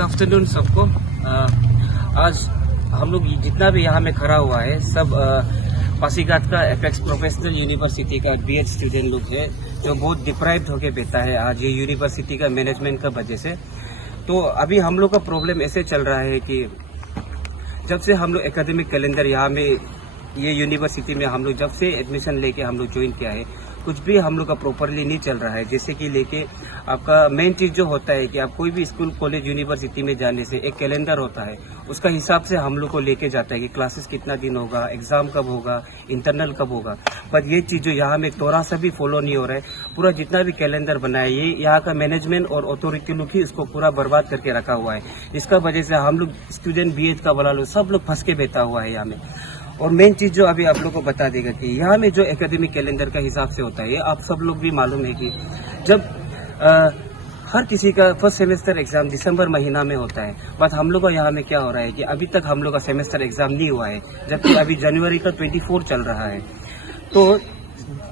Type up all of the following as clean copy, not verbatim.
Afternoon सबको। आज हम लोग जितना भी यहाँ में खड़ा हुआ है सब पासीघाट का एपेक्स प्रोफेशनल यूनिवर्सिटी का बीएड स्टूडेंट लोग है जो बहुत डिप्राइव्ड होके बैठा है आज ये यूनिवर्सिटी का मैनेजमेंट का वजह से। तो अभी हम लोग का प्रॉब्लम ऐसे चल रहा है कि जब से हम लोग एकेडमिक कैलेंडर यहाँ में ये यूनिवर्सिटी में हम लोग जब से एडमिशन लेके हम लोग ज्वाइन किया है कुछ भी हम लोग का प्रॉपरली नहीं चल रहा है। जैसे कि लेके आपका मेन चीज जो होता है कि आप कोई भी स्कूल कॉलेज यूनिवर्सिटी में जाने से एक कैलेंडर होता है, उसका हिसाब से हम लोग को लेके जाता है कि क्लासेस कितना दिन होगा, एग्जाम कब होगा, इंटरनल कब होगा। पर ये चीज जो यहाँ में थोड़ा सा भी फॉलो नहीं हो रहा है। पूरा जितना भी कैलेंडर बना है ये यहाँ का मैनेजमेंट और अथॉरिटी लोग ही इसको पूरा बर्बाद करके रखा हुआ है, जिसका वजह से हम लोग स्टूडेंट बीएड का वाला लोग सब लोग फंस के बैठा हुआ है यहाँ में। और मेन चीज जो अभी आप लोग को बता देगा कि यहाँ में जो एकेडमिक कैलेंडर का हिसाब से होता है, ये आप सब लोग भी मालूम है कि जब हर किसी का फर्स्ट सेमेस्टर एग्जाम दिसंबर महीना में होता है, बट हम लोग का यहाँ में क्या हो रहा है कि अभी तक हम लोग का सेमेस्टर एग्जाम नहीं हुआ है, जबकि अभी जनवरी का 24 चल रहा है। तो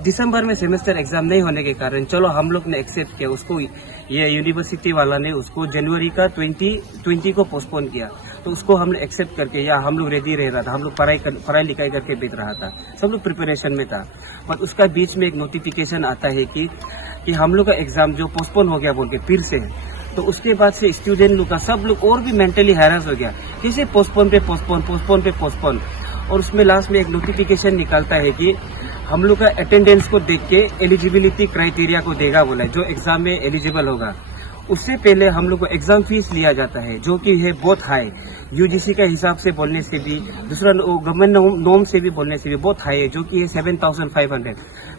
दिसंबर में सेमेस्टर एग्जाम नहीं होने के कारण चलो हम लोग ने एक्सेप्ट किया उसको, ये यूनिवर्सिटी वाला ने उसको जनवरी का 20 को पोस्टपोन किया। तो उसको हमने एक्सेप्ट करके या हम लोग रेडी रह रहा था, हम लोग पढ़ाई लिखाई करके बीत रहा था, सब लोग प्रिपरेशन में था। पर उसका बीच में एक नोटिफिकेशन आता है कि हम लोग का एग्जाम जो पोस्टपोन हो गया बोल के फिर से। तो उसके बाद से स्टूडेंट लोग का सब लोग और भी मेंटली हैरास हो गया, कैसे पोस्टपोन पे पोस्टपोन। और उसमें लास्ट में एक नोटिफिकेशन निकलता है कि हम लोग का अटेंडेंस को देख के एलिजिबिलिटी क्राइटेरिया को देगा बोला है, जो एग्जाम में एलिजिबल होगा। उससे पहले हम लोग को एग्जाम फीस लिया जाता है जो कि है बहुत हाई, यूजीसी का हिसाब से बोलने से भी, दूसरा गवर्नमेंट नॉर्म से भी बोलने से भी बहुत हाई है, जो कि है 7,500।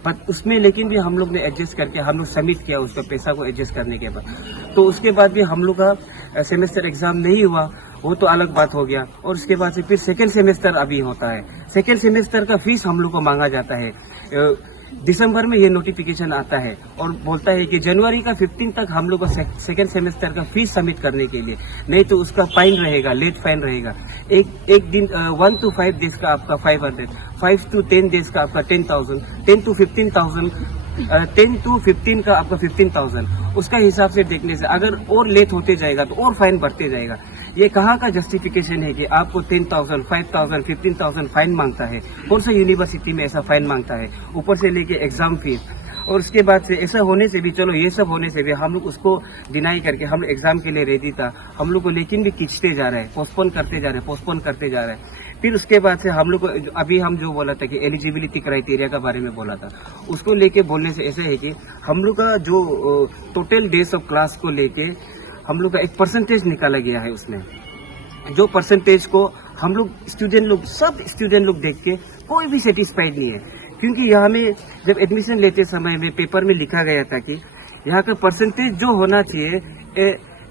बट उसमें लेकिन भी हम लोग ने एडजस्ट करके हम लोग सबमिट किया उसका पैसा को एडजस्ट करने के बाद। तो उसके बाद भी हम लोग का सेमेस्टर एग्जाम नहीं हुआ, वो तो अलग बात हो गया। और उसके बाद से फिर सेकेंड सेमेस्टर अभी होता है, सेकेंड सेमेस्टर का फीस हम लोग को मांगा जाता है। दिसंबर में ये नोटिफिकेशन आता है और बोलता है कि जनवरी का 15 तक हम लोग को सेकेंड सेमेस्टर का फीस सबमिट करने के लिए, नहीं तो उसका फाइन रहेगा, लेट फाइन रहेगा। एक दिन 1 to 5 डेज का आपका 500, 5 to 10 डेज का आपका 10,000, 10 to 15 का आपका 15,000। उसका हिसाब से देखने से अगर और लेट होते जाएगा तो और फाइन बढ़ते जाएगा। ये कहाँ का जस्टिफिकेशन है कि आपको 10,000, 5,000, 15,000 फाइन मांगता है? कौन सा यूनिवर्सिटी में ऐसा फाइन मांगता है, ऊपर से लेके एग्जाम फीस। और उसके बाद से ऐसा होने से भी, चलो ये सब होने से भी हम लोग उसको डिनाई करके हम लोग एग्जाम के लिए रेडी था, हम लोग को लेकिन भी खींचते जा रहे हैं, पोस्टपोन करते जा रहे हैं। फिर उसके बाद से हम लोग को अभी हम जो बोला था कि एलिजिबिलिटी क्राइटेरिया के बारे में बोला था, उसको लेके बोलने से ऐसे है कि हम लोग का जो टोटल डेज ऑफ क्लास को लेके हम लोग का एक परसेंटेज निकाला गया है। उसमें जो परसेंटेज को हम लोग सब स्टूडेंट लोग देख के कोई भी सेटिस्फाइड नहीं है, क्योंकि यहाँ में जब एडमिशन लेते समय में पेपर में लिखा गया था कि यहाँ का परसेंटेज जो होना चाहिए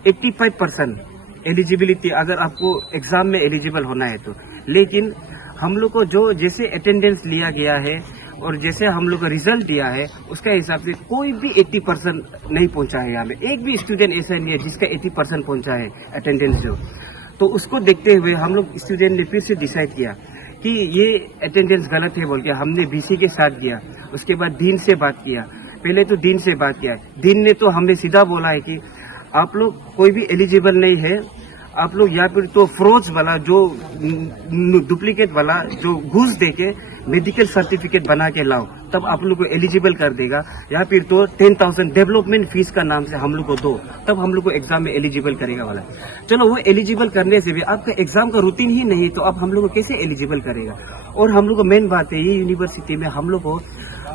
85% एलिजिबिलिटी, अगर आपको एग्जाम में एलिजिबल होना है तो। लेकिन हम लोग को जो जैसे अटेंडेंस लिया गया है और जैसे हम लोग का रिजल्ट दिया है उसका हिसाब से कोई भी 80% नहीं पहुंचा है। यहाँ में एक भी स्टूडेंट ऐसा नहीं है जिसका 80% पहुंचा है अटेंडेंस जो। तो उसको देखते हुए हम लोग स्टूडेंट ने फिर से डिसाइड किया कि ये अटेंडेंस गलत है बोल के हमने बीसी के साथ किया। उसके बाद डीन से बात किया, पहले तो डीन से बात किया। डीन ने तो हमें सीधा बोला है कि आप लोग कोई भी एलिजिबल नहीं है, आप लोग या फिर तो फ्रॉड वाला जो डुप्लीकेट वाला जो घूस देके मेडिकल सर्टिफिकेट बना के लाओ तब आप लोग को एलिजिबल कर देगा, या फिर तो 10,000 डेवलपमेंट फीस का नाम से हम लोग को दो तब हम लोग को एग्जाम में एलिजिबल करेगा वाला। चलो वो एलिजिबल करने से भी आपका एग्जाम का रूटीन ही नहीं तो अब हम लोग को कैसे एलिजिबल करेगा। और हम लोग को मेन बात है ये यूनिवर्सिटी में हम लोग को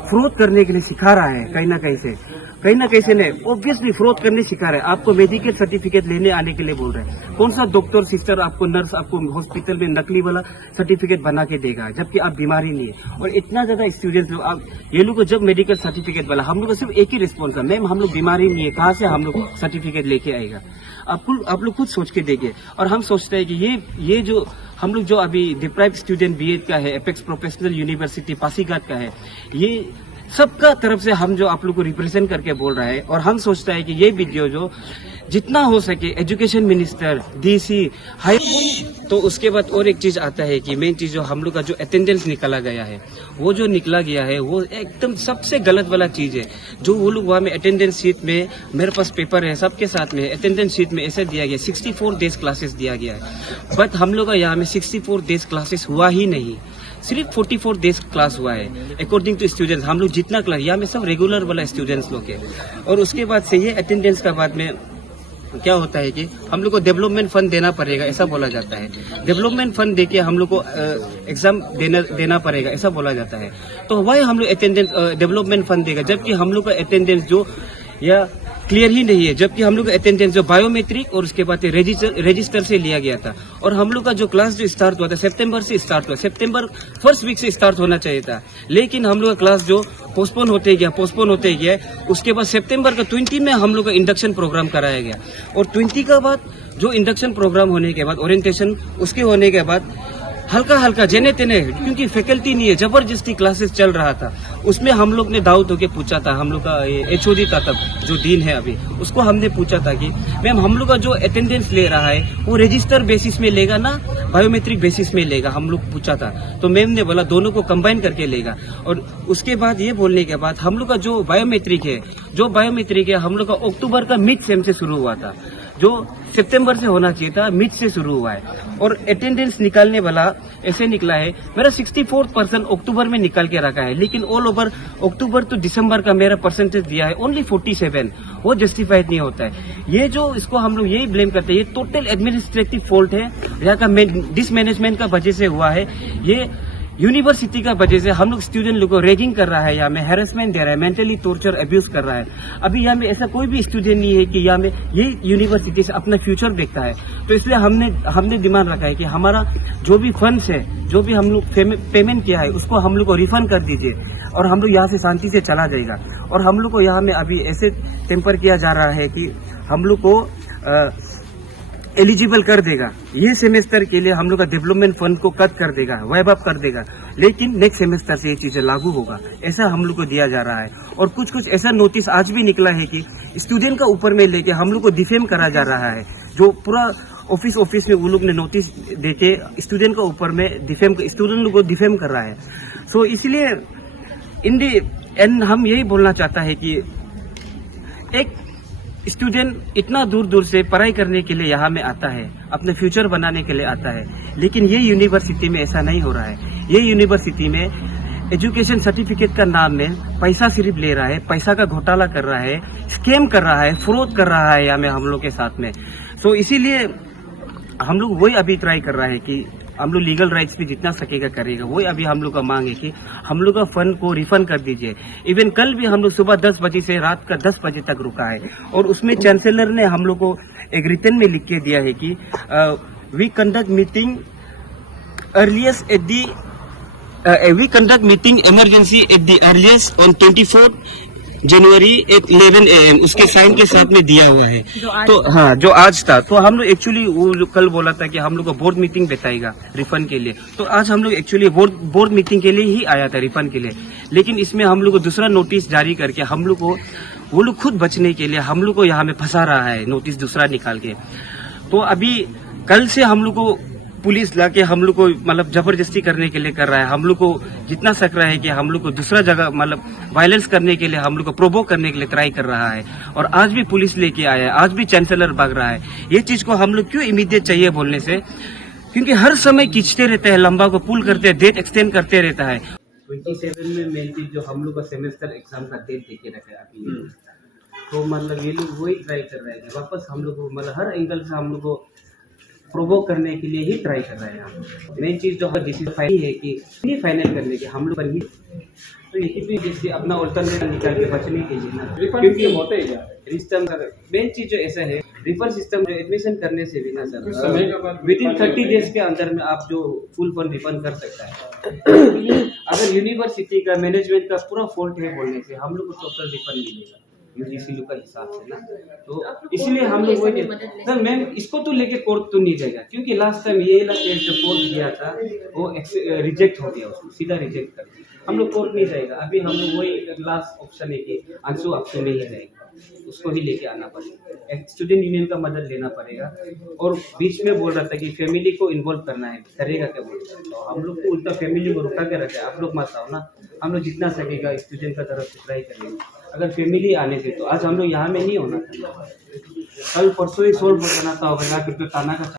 फ्रॉड करने के लिए सिखा रहा है, कहीं ना कहीं से नहीं, ऑब्वियसली फ्रॉड करने सिखा रहा है। आपको मेडिकल सर्टिफिकेट लेने आने के लिए बोल रहे हैं, कौन सा डॉक्टर सिस्टर आपको नर्स आपको हॉस्पिटल में नकली वाला सर्टिफिकेट बना के देगा जबकि आप बीमारी नहीं है। और इतना ज्यादा स्टूडेंट्स लोग आप ये लोग को जब मेडिकल सर्टिफिकेट वाला, हम लोग को सिर्फ एक ही रिस्पॉन्स है, मैम हम लोग बीमारी नहीं है, कहाँ से हम लोग सर्टिफिकेट लेके आएगा। आप लोग खुद सोच के देखिए। और हम सोचते हैं कि ये जो हम लोग जो अभी डिप्राइव स्टूडेंट बीएड का है, एपेक्स प्रोफेशनल यूनिवर्सिटी पासीघाट का है, ये सबका तरफ से हम जो आप लोग को रिप्रेजेंट करके बोल रहा है। और हम सोचता है कि ये वीडियो जो जितना हो सके एजुकेशन मिनिस्टर, डीसी, हाई, तो उसके बाद और एक चीज आता है कि मेन चीज जो हम लोग का जो अटेंडेंस निकाला गया है, वो जो निकला गया है वो एकदम सबसे गलत वाला चीज है। जो वो लोग वहाँ में अटेंडेंस शीट में, मेरे पास पेपर है सबके साथ में, अटेंडेंस शीट में ऐसा दिया गया 64 डेज क्लासेस दिया गया है, बट हम लोग का यहाँ में 64 डेज क्लासेस हुआ ही नहीं, सिर्फ 44 डेज क्लास हुआ है अकॉर्डिंग टू स्टूडेंट्स। हम लोग जितना क्लास यहाँ में सब रेगुलर वाला स्टूडेंट्स लोग है। और उसके बाद से ये अटेंडेंस का बाद में क्या होता है कि हम लोग को डेवलपमेंट फंड देना पड़ेगा, ऐसा बोला जाता है। डेवलपमेंट फंड देके हम लोग को एग्जाम देना पड़ेगा, ऐसा बोला जाता है। तो वही हम लोग अटेंडेंस डेवलपमेंट फंड देगा, जबकि हम लोग का अटेंडेंस जो या क्लियर ही नहीं है, जबकि हम लोग का अटेंडेंस जो बायोमेट्रिक और उसके बाद रजिस्टर से लिया गया था। और हम लोग का जो क्लास जो स्टार्ट हुआ था सितंबर से स्टार्ट हुआ, सितंबर फर्स्ट वीक से स्टार्ट होना चाहिए था, लेकिन हम लोग का क्लास जो पोस्टपोन होते गया, उसके बाद सितंबर का 20 में हम लोग का इंडक्शन प्रोग्राम कराया गया। और 20 का बाद जो इंडक्शन प्रोग्राम होने के बाद ओरिएंटेशन उसके होने के बाद हल्का जेने तेने, क्योंकि फैकल्टी नहीं है, जबरदस्ती क्लासेस चल रहा था। उसमें हम लोग ने डाउट होके पूछा था, हम लोग का एचओडी था तब जो डीन है अभी, उसको हमने पूछा था कि मैम हम लोग का जो अटेंडेंस ले रहा है वो रजिस्टर बेसिस में लेगा ना बायोमेट्रिक बेसिस में लेगा, हम लोग पूछा था। तो मैम ने बोला दोनों को कंबाइन करके लेगा। और उसके बाद ये बोलने के बाद हम लोग का जो बायोमेट्रिक है हम लोग का अक्टूबर का मिड सेम से शुरू हुआ था, जो सितंबर से होना चाहिए था, मिड से शुरू हुआ है। और अटेंडेंस निकालने वाला ऐसे निकला है, मेरा 64% अक्टूबर में निकाल के रखा है, लेकिन ऑल ओवर अक्टूबर तो दिसंबर का मेरा परसेंटेज दिया है ओनली 47, वो जस्टिफाइड नहीं होता है। ये जो इसको हम लोग यही ब्लेम करते हैं, ये टोटल एडमिनिस्ट्रेटिव फॉल्ट है, यहाँ का डिसमैनेजमेंट का वजह से हुआ है। ये यूनिवर्सिटी का वजह से हम लोग स्टूडेंट लोग को रैगिंग कर रहा है, यहाँ में हैरेसमेंट दे रहा है, मेंटली टॉर्चर अब्यूज कर रहा है। अभी यहाँ में ऐसा कोई भी स्टूडेंट नहीं है कि यहाँ में ये यूनिवर्सिटी से अपना फ्यूचर देखता है। तो इसलिए हमने डिमांड रखा है कि हमारा जो भी फंड्स है, जो भी हम लोग पेमेंट किया है, उसको हम लोग को रिफंड कर दीजिए और हम लोग यहाँ से शांति से चला जाएगा। और हम लोग को यहाँ में अभी ऐसे टेम्पर किया जा रहा है कि हम लोग को एलिजिबल कर देगा, ये सेमेस्टर के लिए हम लोग का डेवलपमेंट फंड को कट कर देगा, वाइब अप कर देगा, लेकिन नेक्स्ट सेमेस्टर से ये चीजें लागू होगा, ऐसा हम लोग को दिया जा रहा है। और कुछ ऐसा नोटिस आज भी निकला है कि स्टूडेंट का ऊपर में लेके हम लोग को डिफेम करा जा रहा है, जो पूरा ऑफिस में वो लोग ने नोटिस देके स्टूडेंट का ऊपर में स्टूडेंट लोग को डिफेम कर रहा है। सो इसलिए इन दी एंड हम यही बोलना चाहता है कि एक स्टूडेंट इतना दूर दूर से पढ़ाई करने के लिए यहाँ में आता है, अपने फ्यूचर बनाने के लिए आता है, लेकिन ये यूनिवर्सिटी में ऐसा नहीं हो रहा है। ये यूनिवर्सिटी में एजुकेशन सर्टिफिकेट का नाम में पैसा सिर्फ ले रहा है, पैसा का घोटाला कर रहा है, स्कैम कर रहा है, फ्रॉड कर रहा है यहाँ में हम लोग के साथ में। सो इसीलिए हम लोग वही अभी ट्राई कर रहा है कि हम लोग लीगल राइट्स भी जितना सकेगा करेगा। वही अभी हम लोग का मांग है कि हम लोग का फंड को रिफंड कर दीजिए। इवन कल भी हम लोग सुबह 10 बजे से रात का 10 बजे तक रुका है, और उसमें चांसलर ने हम लोग को एक रिटर्न में लिख के दिया है कि we conduct meeting earliest at the we conduct meeting emergency at the earliest on 24 January at 11 AM, उसके साइन के साथ में दिया हुआ है। तो हाँ, जो आज था, तो हम लोग एक्चुअली वो कल बोला था कि हम लोग को बोर्ड मीटिंग बताएगा रिफंड के लिए, तो आज हम लोग एक्चुअली बोर्ड मीटिंग के लिए ही आया था रिफंड के लिए, लेकिन इसमें हम लोग को दूसरा नोटिस जारी करके हम लोग को वो लोग खुद बचने के लिए हम लोग को यहाँ में फंसा रहा है, नोटिस दूसरा निकाल के। तो अभी कल से हम लोग को पुलिस लाके हम लोग को मतलब जबरदस्ती करने के लिए कर रहा है, हम लोग को जितना सक रहा है कि हम लोग को दूसरा जगह मतलब वायलेंस करने के लिए हम लोग को प्रोवोक करने के लिए ट्राई कर रहा है। और आज भी पुलिस लेके आया है, आज भी चांसलर भाग रहा है। ये चीज को हम लोग क्यों इमीडिएट चाहिए बोलने से, क्योंकि हर समय खींचते रहते हैं, लंबा को पुल करते हैं, डेट एक्सटेंड करते रहता है। 27 में मेन चीज जो हम लोग का सेमेस्टर एग्जाम का डेट देके रखा है अभी, तो मतलब ये लोग वही ट्राई कर रहे हैं वापस हम लोग को मतलब हर एंगल से हम लोग को प्रोवोक करने के लिए ही ट्राई कर रहे हैं। मेन चीज जो डिसीजन फाइनल है कि नहीं फाइनल करने के हम लोग पर ही, तो यही भी जैसे अपना अल्टरनेट निकाल के बचने के लिए ना, क्योंकि होता ही सिस्टम का मेन चीज जो ऐसा है रिफंड सिस्टम एडमिशन करने से भी ना सर विदिन 30 डेज के अंदर में आप जो फुल फंड रिफंड कर सकता है। अगर यूनिवर्सिटी का मैनेजमेंट का पूरा फॉल्ट है बोलने से हम लोग को टोटल रिफंड मिलेगा यूजीसी लू का हिसाब से ना, तो इसलिए हम लोग वही सर मैम इसको तो लेके कोर्ट तो नहीं जाएगा, क्योंकि लास्ट टाइम ये वाला केस जो कोर्ट किया था वो रिजेक्ट हो गया, उसको सीधा रिजेक्ट कर दिया। हम लोग कोर्ट नहीं जाएगा, अभी हम लोग वही लास्ट ऑप्शन है कि आंसू आपसे नहीं जाएगा। उसको ही लेके आना पड़ेगा, एक स्टूडेंट यूनियन का मदद लेना पड़ेगा। और बीच में बोल रहा था कि फैमिली को इन्वॉल्व करना है, करेगा क्या बोल रहा है, तो हम लोग को उल्टा फैमिली को रुका के रखे, आप लोग मत आओ ना, हम लोग जितना सकेगा स्टूडेंट का तरफ से ट्राई करेंगे। अगर फैमिली आने से तो आज हम लोग यहाँ में नहीं होना था, कल परसों ही सोल्व हो जाना था, होगा फिर तो ताना का